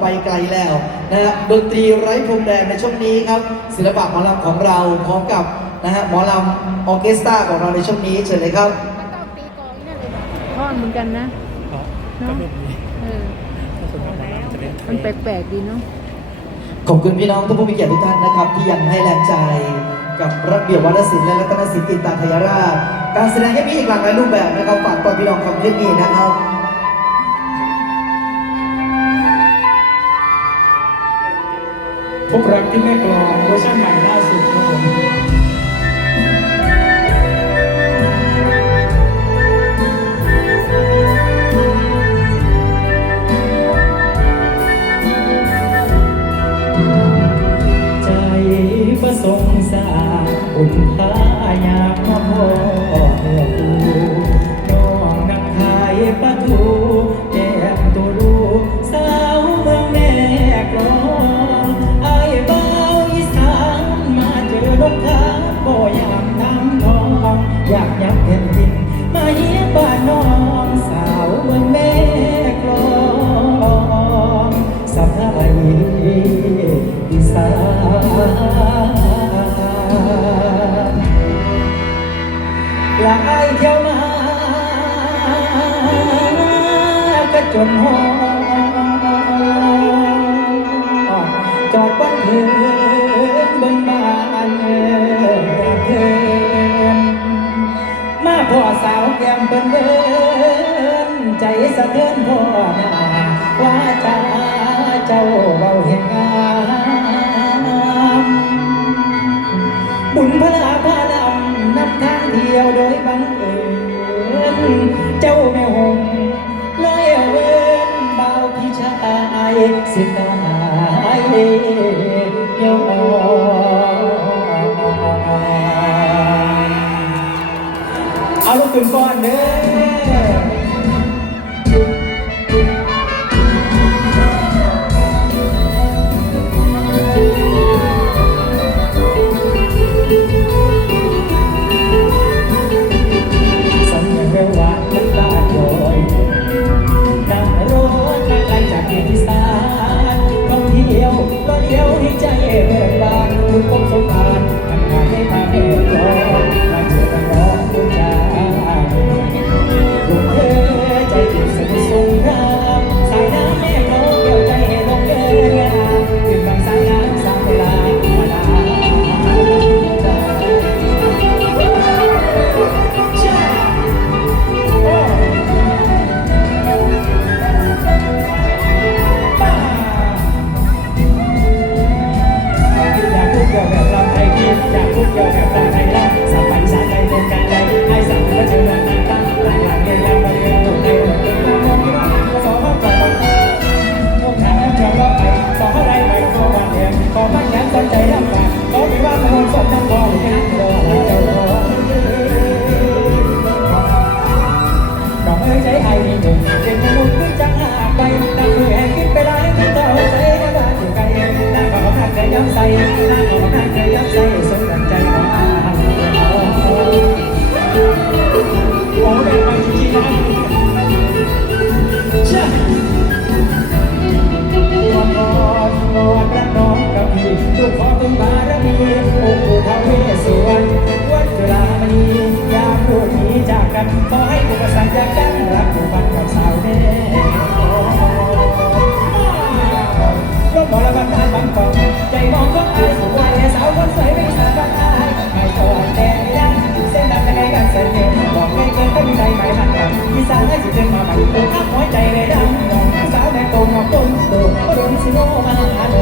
ไปไกลแล้วนะฮะดนตรีไร้พรมแดนในช่วงนี้ครับ ศิลปะหมอลำของเราพร้อมกับนะฮะหมอลำออร์เคสตราของเราในช่วงนี้เชิญเลยครับมันต้องตีกลองนั่นเลยท่อนเหมือนกันนะเพราะเนาะก็แบบนี้เออถ้าสมมติว่าจะเป็นมันแปลกๆดีเนาะขอบคุณพี่น้องทุกผู้มีเกียรติทุกท่านนะครับ ที่ยังให้แรงใจกับระเบียบวัฒนศิลป์และรัตนศิลป์ตินตาทยราชการแสดงยังมีอีกหลากหลายรูปแบบนะครับฝากตอนพี่น้องคำเล่นนี้นะครับ พบรักที่แม่กลองเวอร์ชันใหม่ล่าสุดครับผมใจประสงสางอุ่นพายากมาพอเมื่อกูน้องนั่งขายปลาทู จนหอจอดบ้านเพื่อนบนบ้านเพื่อนมาพ่อสาวแก้มเบิ่นเบิ่นใจสะเทือนพ่อหน้าว่าจ้าเจ้าเบาเห็นงามบุญพระลาพานำนำทางเดียวโดยบังเอิญเจ้าแม่ห สิตายเยอมเอาลูกตื่นก่อนเด้อ กันขอให้อุปสรรคอยากั้นรักผู้บันกับสาวเด็ก็บอกละวันทานบังกอกใจมองก็อายสุวยสาวคนสวยไม่สาบานอายไม่จอดแต่ยังเส้นดำยังไงกันเส้นเดียวบอกไม่เกินก็มีใจหม่หักกันที่สาวให้สิเดินมาบังตัวข้าหัวใจเลยดังสาวแต่โตมาตุ้มโตก็โดนสิโนมาโด